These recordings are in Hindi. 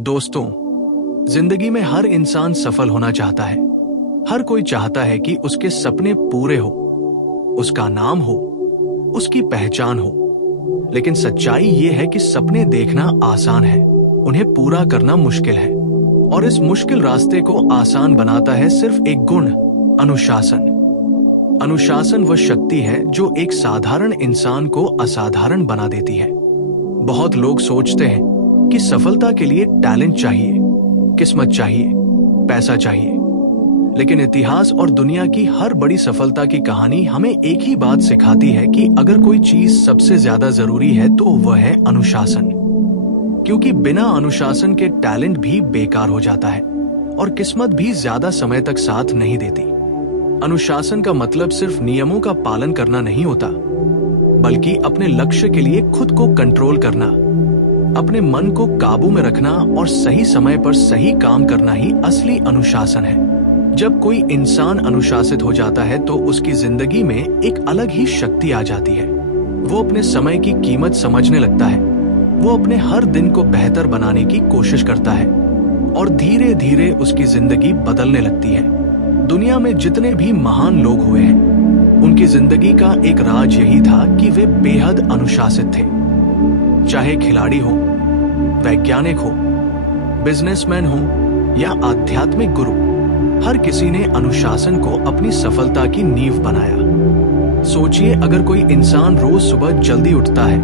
दोस्तों, जिंदगी में हर इंसान सफल होना चाहता है। हर कोई चाहता है कि उसके सपने पूरे हो, उसका नाम हो, उसकी पहचान हो। लेकिन सच्चाई ये है कि सपने देखना आसान है, उन्हें पूरा करना मुश्किल है। और इस मुश्किल रास्ते को आसान बनाता है सिर्फ एक गुण, अनुशासन। अनुशासन वह शक्ति है जो एक साधारण इंसान को असाधारण बना देती है। बहुत लोग सोचते हैं कि सफलता के लिए टैलेंट चाहिए, किस्मत चाहिए, पैसा चाहिए। लेकिन इतिहास और दुनिया की हर बड़ी सफलता की कहानी हमें एक ही बात सिखाती है कि अगर कोई चीज सबसे ज्यादा जरूरी है तो वह है अनुशासन। क्योंकि बिना अनुशासन के टैलेंट भी बेकार हो जाता है और किस्मत भी ज्यादा समय तक साथ नहीं देती। अनुशासन का मतलब सिर्फ नियमों का पालन करना नहीं होता, बल्कि अपने लक्ष्य के लिए खुद को कंट्रोल करना, अपने मन को काबू में रखना और सही समय पर सही काम करना ही असली अनुशासन है। जब कोई इंसान अनुशासित हो जाता है तो उसकी जिंदगी में एक अलग ही शक्ति आ जाती है। वो अपने समय की कीमत समझने लगता है, वो अपने हर दिन को बेहतर बनाने की कोशिश करता है और धीरे धीरे उसकी जिंदगी बदलने लगती है। दुनिया में जितने भी महान लोग हुए हैं, उनकी जिंदगी का एक राज यही था कि वे बेहद अनुशासित थे। चाहे खिलाड़ी हो, वैज्ञानिक हो, बिजनेसमैन हो या आध्यात्मिक गुरु, हर किसी ने अनुशासन को अपनी सफलता की नींव बनाया। सोचिए, अगर कोई इंसान रोज सुबह जल्दी उठता है,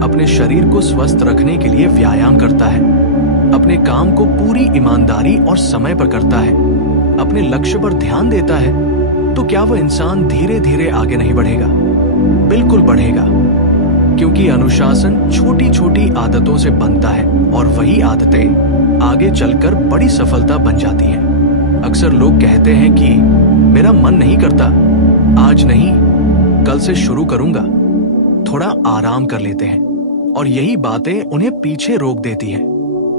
अपने शरीर को स्वस्थ रखने के लिए व्यायाम करता है, अपने काम को पूरी ईमानदारी और समय पर करता है, अपने लक्ष्य पर ध्यान देता है, तो क्या वह इंसान धीरे धीरे आगे नहीं बढ़ेगा? बिल्कुल बढ़ेगा, क्योंकि अनुशासन छोटी छोटी आदतों से बनता है और वही आदतें आगे चलकर बड़ी सफलता बन जाती हैं। अक्सर लोग कहते हैं कि मेरा मन नहीं करता, आज नहीं, कल से शुरू करूंगा, थोड़ा आराम कर लेते हैं, और यही बातें उन्हें पीछे रोक देती हैं।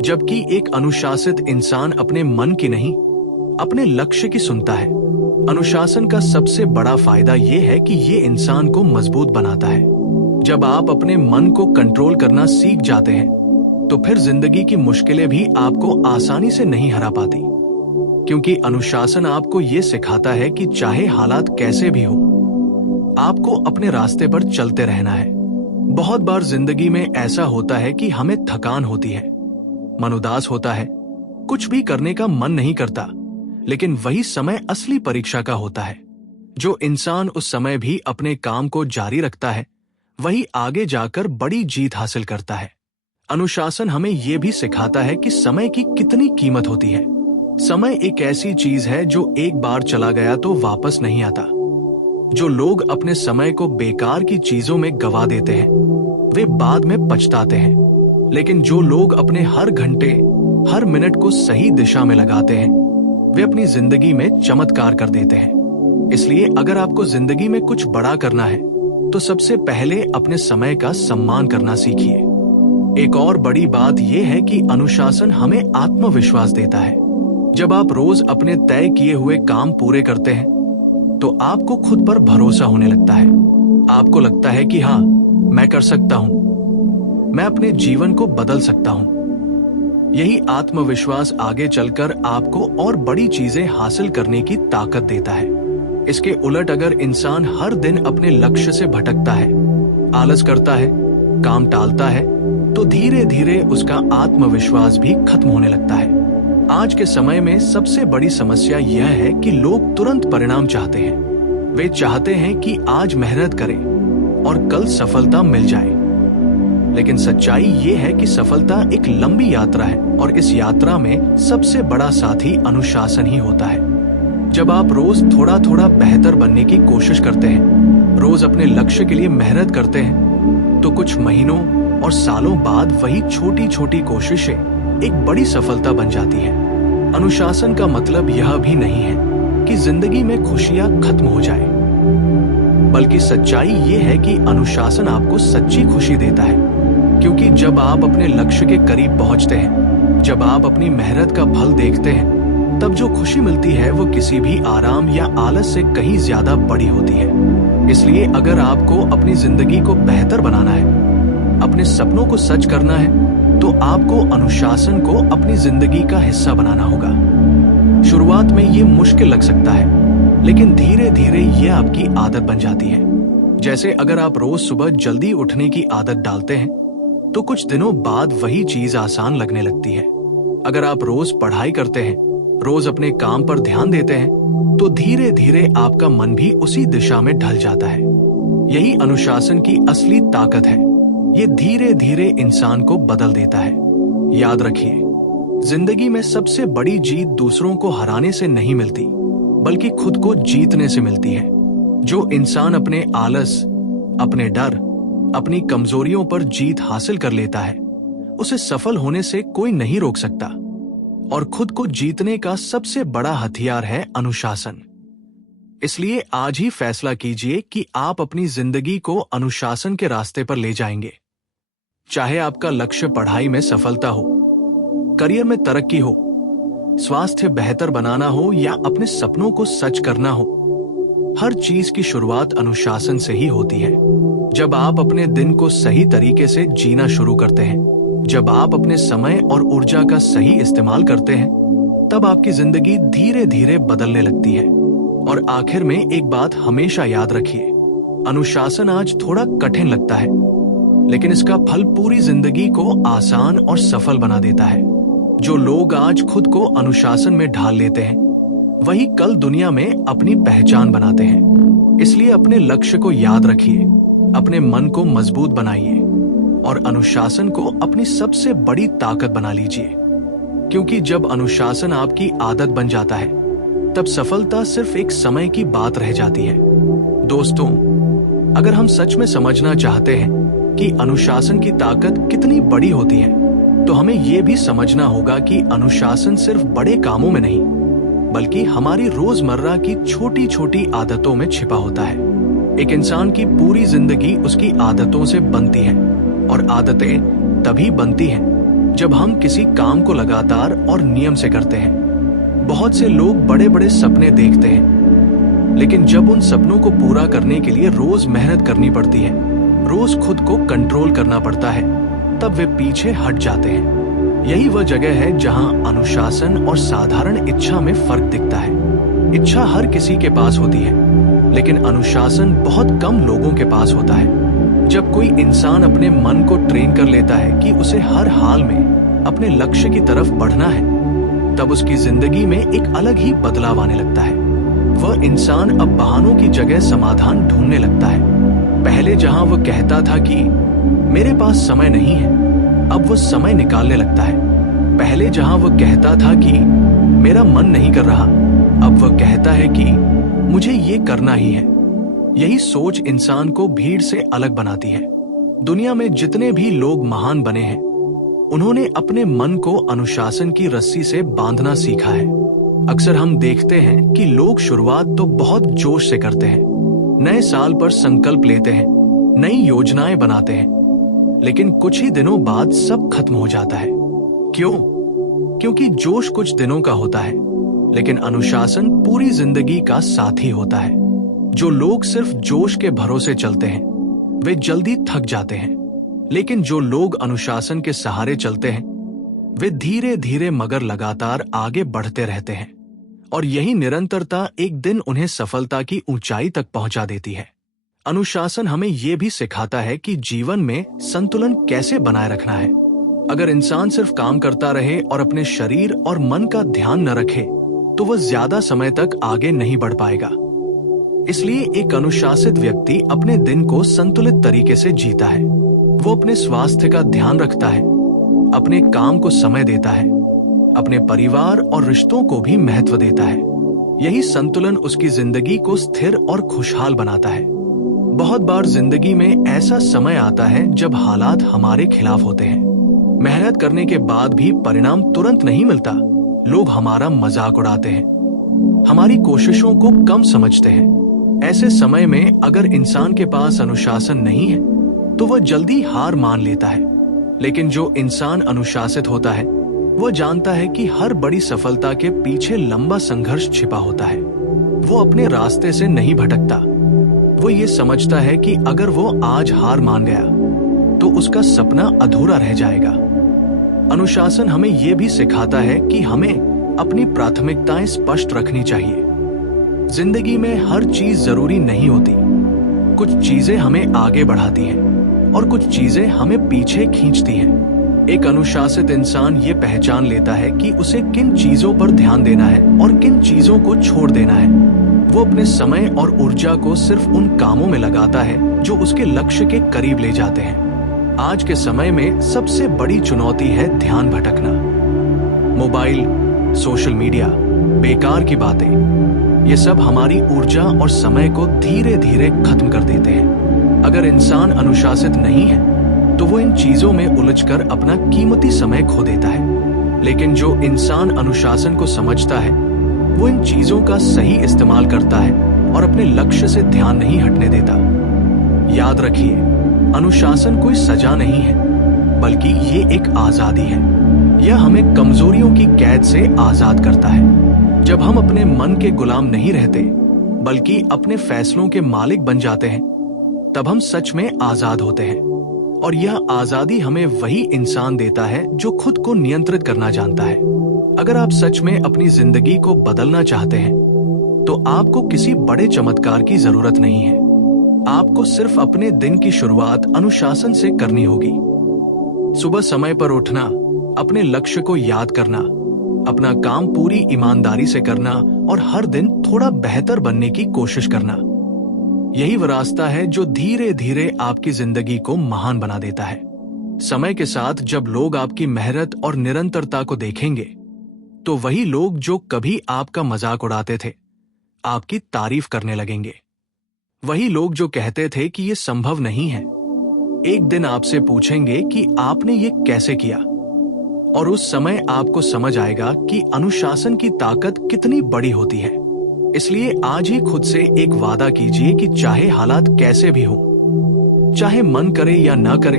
जबकि एक अनुशासित इंसान अपने मन की नहीं, अपने लक्ष्य की सुनता है। अनुशासन का सबसे बड़ा फायदा यह है कि ये इंसान को मजबूत बनाता है। जब आप अपने मन को कंट्रोल करना सीख जाते हैं, तो फिर जिंदगी की मुश्किलें भी आपको आसानी से नहीं हरा पाती, क्योंकि अनुशासन आपको ये सिखाता है कि चाहे हालात कैसे भी हो, आपको अपने रास्ते पर चलते रहना है। बहुत बार जिंदगी में ऐसा होता है कि हमें थकान होती है, मन उदास होता है, कुछ भी करने का मन नहीं करता, लेकिन वही समय असली परीक्षा का होता है। जो इंसान उस समय भी अपने काम को जारी रखता है, वही आगे जाकर बड़ी जीत हासिल करता है। अनुशासन हमें यह भी सिखाता है कि समय की कितनी कीमत होती है। समय एक ऐसी चीज है जो एक बार चला गया तो वापस नहीं आता। जो लोग अपने समय को बेकार की चीजों में गवा देते हैं, वे बाद में पछताते हैं। लेकिन जो लोग अपने हर घंटे, हर मिनट को सही दिशा में लगाते हैं, वे अपनी जिंदगी में चमत्कार कर देते हैं। इसलिए अगर आपको जिंदगी में कुछ बड़ा करना है, तो सबसे पहले अपने समय का सम्मान करना सीखिए। एक और बड़ी बात यह है कि अनुशासन हमें आत्मविश्वास देता है। जब आप रोज अपने तय किए हुए काम पूरे करते हैं, तो आपको खुद पर भरोसा होने लगता है। आपको लगता है कि हाँ, मैं कर सकता हूं, मैं अपने जीवन को बदल सकता हूं। यही आत्मविश्वास आगे चलकर आपको और बड़ी चीजें हासिल करने की ताकत देता है। इसके उलट अगर इंसान हर दिन अपने लक्ष्य से भटकता है, आलस करता है, काम टालता है, तो धीरे धीरे उसका आत्मविश्वास भी खत्म होने लगता है। आज के समय में सबसे बड़ी समस्या यह है कि लोग तुरंत परिणाम चाहते हैं। वे चाहते हैं कि आज मेहनत करें और कल सफलता मिल जाए। लेकिन सच्चाई ये है कि सफलता एक लंबी यात्रा है और इस यात्रा में सबसे बड़ा साथी अनुशासन ही होता है। जब आप रोज थोड़ा थोड़ा बेहतर बनने की कोशिश करते हैं, रोज अपने लक्ष्य के लिए मेहनत करते हैं, तो कुछ महीनों और सालों बाद वही छोटी छोटी कोशिशें एक बड़ी सफलता बन जाती है। अनुशासन का मतलब यह भी नहीं है कि जिंदगी में खुशियां खत्म हो जाए, बल्कि सच्चाई ये है कि अनुशासन आपको सच्ची खुशी देता है। क्योंकि जब आप अपने लक्ष्य के करीब पहुंचते हैं, जब आप अपनी मेहनत का फल देखते हैं, तब जो खुशी मिलती है वो किसी भी आराम या आलस से कहीं ज्यादा बड़ी होती है। इसलिए अगर आपको अपनी जिंदगी को बेहतर बनाना है, अपने सपनों को सच करना है, तो आपको अनुशासन को अपनी जिंदगी का हिस्सा बनाना होगा। शुरुआत में ये मुश्किल लग सकता है, लेकिन धीरे धीरे ये आपकी आदत बन जाती है। जैसे अगर आप रोज सुबह जल्दी उठने की आदत डालते हैं, तो कुछ दिनों बाद वही चीज आसान लगने लगती है। अगर आप रोज पढ़ाई करते हैं, रोज अपने काम पर ध्यान देते हैं, तो धीरे धीरे आपका मन भी उसी दिशा में ढल जाता है। यही अनुशासन की असली ताकत है। ये धीरे धीरे इंसान को बदल देता है। याद रखिए, जिंदगी में सबसे बड़ी जीत दूसरों को हराने से नहीं मिलती, बल्कि खुद को जीतने से मिलती है। जो इंसान अपने आलस, अपने डर, अपनी कमजोरियों पर जीत हासिल कर लेता है, उसे सफल होने से कोई नहीं रोक सकता। और खुद को जीतने का सबसे बड़ा हथियार है अनुशासन। इसलिए आज ही फैसला कीजिए कि आप अपनी जिंदगी को अनुशासन के रास्ते पर ले जाएंगे। चाहे आपका लक्ष्य पढ़ाई में सफलता हो, करियर में तरक्की हो, स्वास्थ्य बेहतर बनाना हो या अपने सपनों को सच करना हो, हर चीज की शुरुआत अनुशासन से ही होती है। जब आप अपने दिन को सही तरीके से जीना शुरू करते हैं, जब आप अपने समय और ऊर्जा का सही इस्तेमाल करते हैं, तब आपकी जिंदगी धीरे धीरे बदलने लगती है। और आखिर में एक बात हमेशा याद रखिए, अनुशासन आज थोड़ा कठिन लगता है, लेकिन इसका फल पूरी जिंदगी को आसान और सफल बना देता है। जो लोग आज खुद को अनुशासन में ढाल लेते हैं, वही कल दुनिया में अपनी पहचान बनाते हैं। इसलिए अपने लक्ष्य को याद रखिए, अपने मन को मजबूत बनाइए और अनुशासन को अपनी सबसे बड़ी ताकत बना लीजिए। क्योंकि जब अनुशासन आपकी आदत बन जाता है, तब सफलता सिर्फ एक समय की बात रह जाती है। दोस्तों, अगर हम सच में समझना चाहते हैं कि अनुशासन की ताकत कितनी बड़ी होती है, तो हमें यह भी समझना होगा कि अनुशासन सिर्फ बड़े कामों में नहीं, बल्कि हमारी रोजमर्रा की छोटी छोटी आदतों में छिपा होता है। एक इंसान की पूरी जिंदगी उसकी आदतों से बनती है, और आदतें तभी बनती हैं जब हम किसी काम को लगातार और नियम से करते हैं। बहुत से लोग बड़े बड़े सपने देखते हैं, लेकिन जब उन सपनों को पूरा करने के लिए रोज मेहनत करनी पड़ती है, रोज खुद को कंट्रोल करना पड़ता है, तब वे पीछे हट जाते हैं। यही वह जगह है जहां अनुशासन और साधारण इच्छा में फर्क दिखता है। इच्छा हर किसी के पास होती है, लेकिन अनुशासन बहुत कम लोगों के पास होता है। जब कोई इंसान अपने मन को ट्रेन कर लेता है कि उसे हर हाल में अपने लक्ष्य की तरफ बढ़ना है, तब उसकी जिंदगी में एक अलग ही बदलाव आने लगता है। वह इंसान अब बहानों की जगह समाधान ढूंढने लगता है। पहले जहां वह कहता था कि मेरे पास समय नहीं है, अब वह समय निकालने लगता है। पहले जहां वह कहता था कि मेरा मन नहीं कर रहा, अब वह कहता है कि मुझे ये करना ही है। यही सोच इंसान को भीड़ से अलग बनाती है। दुनिया में जितने भी लोग महान बने हैं, उन्होंने अपने मन को अनुशासन की रस्सी से बांधना सीखा है। अक्सर हम देखते हैं कि लोग शुरुआत तो बहुत जोश से करते हैं, नए साल पर संकल्प लेते हैं, नई योजनाएं बनाते हैं, लेकिन कुछ ही दिनों बाद सब खत्म हो जाता है। क्यों? क्योंकि जोश कुछ दिनों का होता है, लेकिन अनुशासन पूरी जिंदगी का साथी होता है। जो लोग सिर्फ जोश के भरोसे चलते हैं, वे जल्दी थक जाते हैं, लेकिन जो लोग अनुशासन के सहारे चलते हैं, वे धीरे धीरे मगर लगातार आगे बढ़ते रहते हैं। और यही निरंतरता एक दिन उन्हें सफलता की ऊंचाई तक पहुंचा देती है। अनुशासन हमें यह भी सिखाता है कि जीवन में संतुलन कैसे बनाए रखना है। अगर इंसान सिर्फ काम करता रहे और अपने शरीर और मन का ध्यान न रखे, तो वह ज्यादा समय तक आगे नहीं बढ़ पाएगा। इसलिए एक अनुशासित व्यक्ति अपने दिन को संतुलित तरीके से जीता है। वो अपने स्वास्थ्य का ध्यान रखता है, अपने काम को समय देता है, अपने परिवार और रिश्तों को भी महत्व देता है। यही संतुलन उसकी जिंदगी को स्थिर और खुशहाल बनाता है। बहुत बार जिंदगी में ऐसा समय आता है जब हालात हमारे खिलाफ होते हैं। मेहनत करने के बाद भी परिणाम तुरंत नहीं मिलता। लोग हमारा मजाक उड़ाते हैं, हमारी कोशिशों को कम समझते हैं। ऐसे समय में अगर इंसान के पास अनुशासन नहीं है, तो वह जल्दी हार मान लेता है। लेकिन जो इंसान अनुशासित होता है, वह जानता है कि हर बड़ी सफलता के पीछे लंबा संघर्ष छिपा होता है। वो अपने रास्ते से नहीं भटकता। वो ये समझता है कि अगर वो आज हार मान गया, तो उसका सपना अधूरा रह जाएगा। अनुशासन हमें यह भी सिखाता है कि हमें अपनी प्राथमिकताएं स्पष्ट रखनी चाहिए। जिंदगी में हर चीज जरूरी नहीं होती। कुछ चीजें हमें आगे बढ़ाती हैं और कुछ चीजें हमें पीछे खींचती हैं। एक अनुशासित इंसान ये पहचान लेता है कि उसे किन चीजों पर ध्यान देना है और किन चीजों को छोड़ देना है। वो अपने समय और ऊर्जा को सिर्फ उन कामों में लगाता है जो उसके लक्ष्य के करीब ले जाते हैं। आज के समय में सबसे बड़ी चुनौती है ध्यान भटकना। मोबाइल, सोशल मीडिया, बेकार की बातें, ये सब हमारी ऊर्जा और समय को धीरे धीरे खत्म कर देते हैं। अगर इंसान अनुशासित नहीं है तो वो इन चीजों में उलझकर अपना कीमती समय खो देता है। लेकिन जो इंसान अनुशासन को समझता है वो इन चीजों का सही इस्तेमाल करता है और अपने लक्ष्य से ध्यान नहीं हटने देता। याद रखिए, अनुशासन कोई सजा नहीं है, बल्कि ये एक आजादी है। यह हमें कमजोरियों की कैद से आजाद करता है। जब हम अपने मन के गुलाम नहीं रहते, बल्कि अपने फैसलों के मालिक बन जाते हैं, तब हम सच में आजाद होते हैं। और यह आजादी हमें वही इंसान देता है जो खुद को नियंत्रित करना जानता है। अगर आप सच में अपनी जिंदगी को बदलना चाहते हैं, तो आपको किसी बड़े चमत्कार की जरूरत नहीं है। आपको सिर्फ अपने दिन की शुरुआत अनुशासन से करनी होगी। सुबह समय पर उठना, अपने लक्ष्य को याद करना, अपना काम पूरी ईमानदारी से करना और हर दिन थोड़ा बेहतर बनने की कोशिश करना, यही वो रास्ता है जो धीरे धीरे आपकी जिंदगी को महान बना देता है। समय के साथ जब लोग आपकी मेहनत और निरंतरता को देखेंगे, तो वही लोग जो कभी आपका मजाक उड़ाते थे, आपकी तारीफ करने लगेंगे। वही लोग जो कहते थे कि ये संभव नहीं है, एक दिन आपसे पूछेंगे कि आपने ये कैसे किया। और उस समय आपको समझ आएगा कि अनुशासन की ताकत कितनी बड़ी होती है। इसलिए आज ही खुद से एक वादा कीजिए कि चाहे हालात कैसे भी हों, चाहे मन करे या ना करे,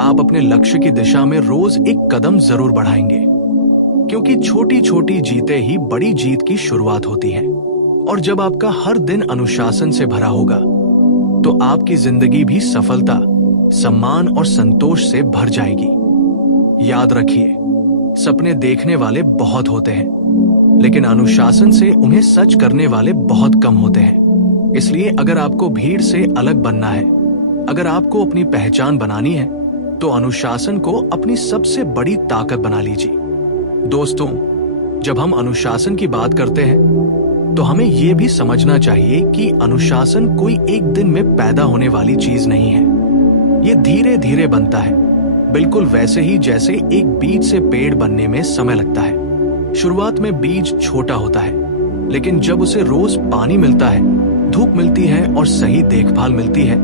आप अपने लक्ष्य की दिशा में रोज एक कदम जरूर बढ़ाएंगे। क्योंकि छोटी छोटी जीतें ही बड़ी जीत की शुरुआत होती है। और जब आपका हर दिन अनुशासन से भरा होगा, तो आपकी जिंदगी भी सफलता, सम्मान और संतोष से भर जाएगी। याद रखिए, सपने देखने वाले बहुत होते हैं, लेकिन अनुशासन से उन्हें सच करने वाले बहुत कम होते हैं। इसलिए अगर आपको भीड़ से अलग बनना है, अगर आपको अपनी पहचान बनानी है, तो अनुशासन को अपनी सबसे बड़ी ताकत बना लीजिए। दोस्तों, जब हम अनुशासन की बात करते हैं, तो हमें यह भी समझना चाहिए कि अनुशासन कोई एक दिन में पैदा होने वाली चीज नहीं है। ये धीरे धीरे बनता है, बिल्कुल वैसे ही जैसे एक बीज से पेड़ बनने में समय लगता है। शुरुआत में बीज छोटा होता है, लेकिन जब उसे रोज पानी मिलता है, धूप मिलती है और सही देखभाल मिलती है,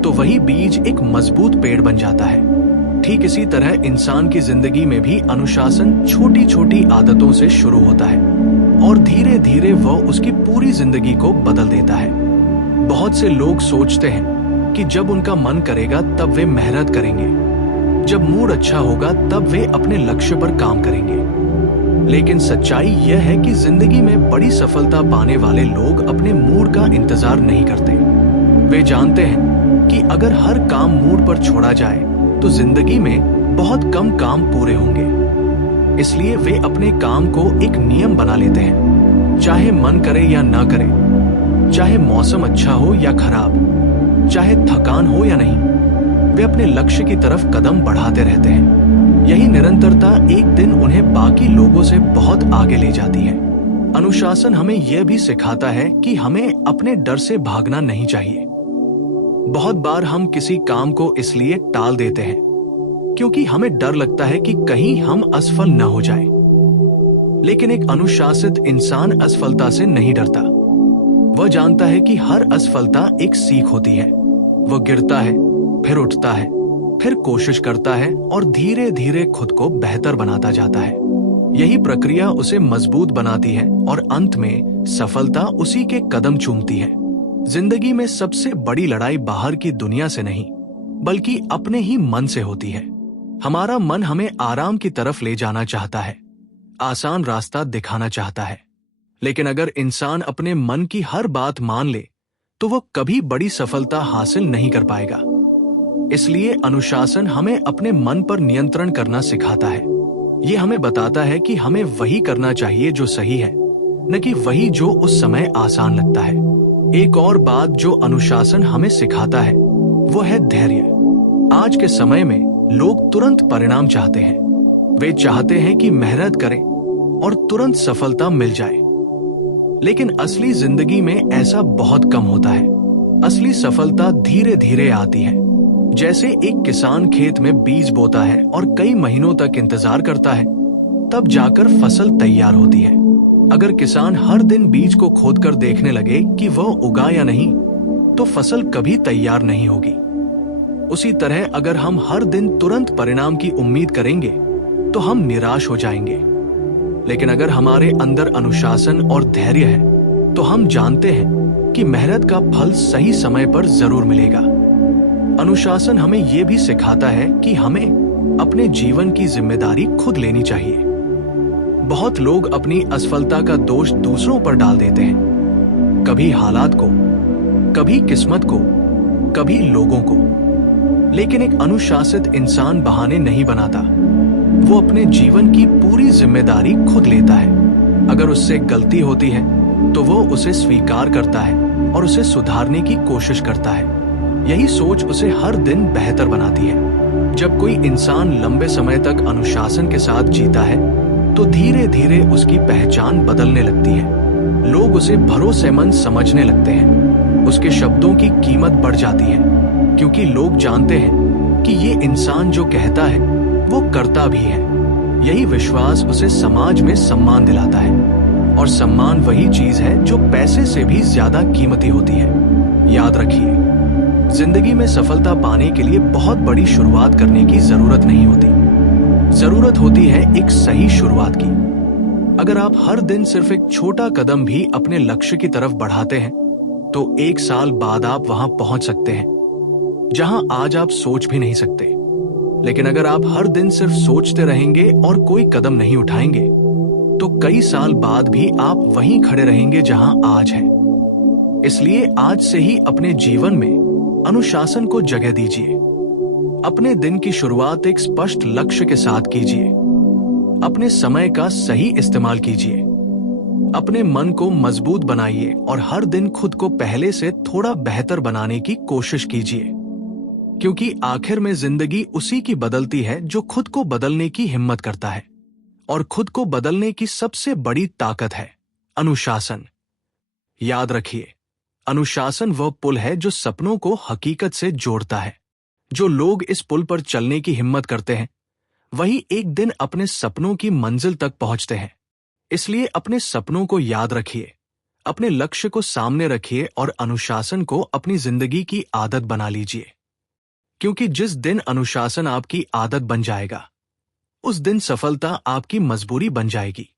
तो वही बीज एक मजबूत पेड़ बन जाता है। ठीक इसी तरह इंसान की जिंदगी में भी अनुशासन छोटी छोटी आदतों से शुरू होता है और धीरे धीरे वह उसकी पूरी जिंदगी को बदल देता है। बहुत से लोग सोचते हैं कि जब उनका मन करेगा तब वे मेहनत करेंगे, जब मूड अच्छा होगा तब वे अपने लक्ष्य पर काम करेंगे। लेकिन सच्चाई यह है कि जिंदगी में बड़ी सफलता पाने वाले लोग अपने मूड का इंतजार नहीं करते। वे जानते हैं कि अगर हर काम मूड पर छोड़ा जाए तो जिंदगी में बहुत कम काम पूरे होंगे। इसलिए वे अपने काम को एक नियम बना लेते हैं, चाहे मन करे या ना करे, चाहे मौसम अच्छा हो या खराब, चाहे थकान हो या नहीं, वे अपने लक्ष्य की तरफ कदम बढ़ाते रहते हैं। यही निरंतरता एक दिन उन्हें बाकी लोगों से बहुत आगे ले जाती है। अनुशासन हमें यह भी सिखाता है कि हमें अपने डर से भागना नहीं चाहिए। बहुत बार हम किसी काम को इसलिए टाल देते हैं क्योंकि हमें डर लगता है कि कहीं हम असफल न हो जाएं। लेकिन एक अनुशासित इंसान असफलता से नहीं डरता। वह जानता है कि हर असफलता एक सीख होती है। वह गिरता है, फिर उठता है, फिर कोशिश करता है और धीरे धीरे खुद को बेहतर बनाता जाता है। यही प्रक्रिया उसे मजबूत बनाती है और अंत में सफलता उसी के कदम चूमती है। जिंदगी में सबसे बड़ी लड़ाई बाहर की दुनिया से नहीं, बल्कि अपने ही मन से होती है। हमारा मन हमें आराम की तरफ ले जाना चाहता है, आसान रास्ता दिखाना चाहता है। लेकिन अगर इंसान अपने मन की हर बात मान ले, तो वह कभी बड़ी सफलता हासिल नहीं कर पाएगा। इसलिए अनुशासन हमें अपने मन पर नियंत्रण करना सिखाता है। ये हमें बताता है कि हमें वही करना चाहिए जो सही है, न कि वही जो उस समय आसान लगता है। एक और बात जो अनुशासन हमें सिखाता है वो है धैर्य। आज के समय में लोग तुरंत परिणाम चाहते हैं। वे चाहते हैं कि मेहनत करें और तुरंत सफलता मिल जाए। लेकिन असली जिंदगी में ऐसा बहुत कम होता है। असली सफलता धीरे धीरे आती है। जैसे एक किसान खेत में बीज बोता है और कई महीनों तक इंतजार करता है, तब जाकर फसल तैयार होती है। अगर किसान हर दिन बीज को खोदकर देखने लगे कि वह उगा या नहीं, तो फसल कभी तैयार नहीं होगी। उसी तरह अगर हम हर दिन तुरंत परिणाम की उम्मीद करेंगे तो हम निराश हो जाएंगे। लेकिन अगर हमारे अंदर अनुशासन और धैर्य है तो हम जानते हैं कि मेहनत का फल सही समय पर जरूर मिलेगा। अनुशासन हमें यह भी सिखाता है कि हमें अपने जीवन की जिम्मेदारी खुद लेनी चाहिए। बहुत लोग अपनी असफलता का दोष दूसरों पर डाल देते हैं, कभी हालात को, कभी किस्मत को, कभी लोगों को। लेकिन एक अनुशासित इंसान बहाने नहीं बनाता। वो अपने जीवन की पूरी जिम्मेदारी खुद लेता है। अगर उससे गलती होती है तो वो उसे स्वीकार करता है और उसे सुधारने की कोशिश करता है। यही सोच उसे हर दिन बेहतर बनाती है। जब कोई इंसान लंबे समय तक अनुशासन के साथ जीता है तो धीरे धीरे उसकी पहचान बदलने लगती है। लोग उसे भरोसेमंद समझने लगते हैं। उसके शब्दों की कीमत बढ़ जाती है, क्योंकि लोग जानते हैं कि ये इंसान जो कहता है वो करता भी है। यही विश्वास उसे समाज में सम्मान दिलाता है, और सम्मान वही चीज है जो पैसे से भी ज्यादा कीमती होती है। याद रखिए, जिंदगी में सफलता पाने के लिए बहुत बड़ी शुरुआत करने की जरूरत नहीं होती। जरूरत होती है एक सही शुरुआत की। अगर आप हर दिन सिर्फ एक छोटा कदम भी अपने लक्ष्य की तरफ बढ़ाते हैं तो 1 साल बाद आप वहां पहुंच सकते हैं जहां आज आप सोच भी नहीं सकते। लेकिन अगर आप हर दिन सिर्फ सोचते रहेंगे और कोई कदम नहीं उठाएंगे तो कई साल बाद भी आप वहीं खड़े रहेंगे जहां आज हैं। इसलिए आज से ही अपने जीवन में अनुशासन को जगह दीजिए। अपने दिन की शुरुआत एक स्पष्ट लक्ष्य के साथ कीजिए। अपने समय का सही इस्तेमाल कीजिए। अपने मन को मजबूत बनाइए और हर दिन खुद को पहले से थोड़ा बेहतर बनाने की कोशिश कीजिए, क्योंकि आखिर में जिंदगी उसी की बदलती है जो खुद को बदलने की हिम्मत करता है। और खुद को बदलने की सबसे बड़ी ताकत है अनुशासन। याद रखिए, अनुशासन वह पुल है जो सपनों को हकीकत से जोड़ता है। जो लोग इस पुल पर चलने की हिम्मत करते हैं वही एक दिन अपने सपनों की मंजिल तक पहुंचते हैं। इसलिए अपने सपनों को याद रखिए, अपने लक्ष्य को सामने रखिए और अनुशासन को अपनी जिंदगी की आदत बना लीजिए। क्योंकि जिस दिन अनुशासन आपकी आदत बन जाएगा, उस दिन सफलता आपकी मजबूरी बन जाएगी।